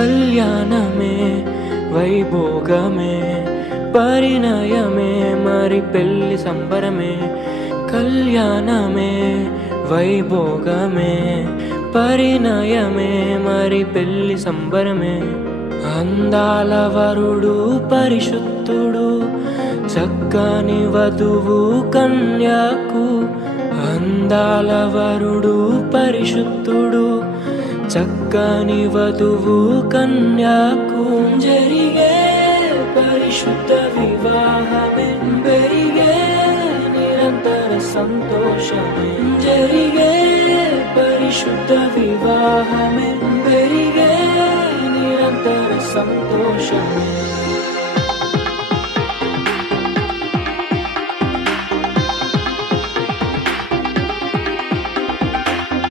కళ్యాణమే వైభోగమే పరిణయమే మరి పెళ్లి సంబరమే. కళ్యాణమే వైభోగమే పరిణయమే మరి పెళ్లి సంబరమే. అందాల వరుడు పరిశుద్ధుడు చక్కని వధువు కన్యాకు. అందాల వరుడు పరిశుద్ధుడు చక్కని వధువు కన్యాకు. జరిగే పరిశుద్ధ వివాహమే పెరిగే నిరంతర సంతోషమే. జరిగే పరిశుద్ధ వివాహమే పెరిగే నిరంతర సంతోషమే.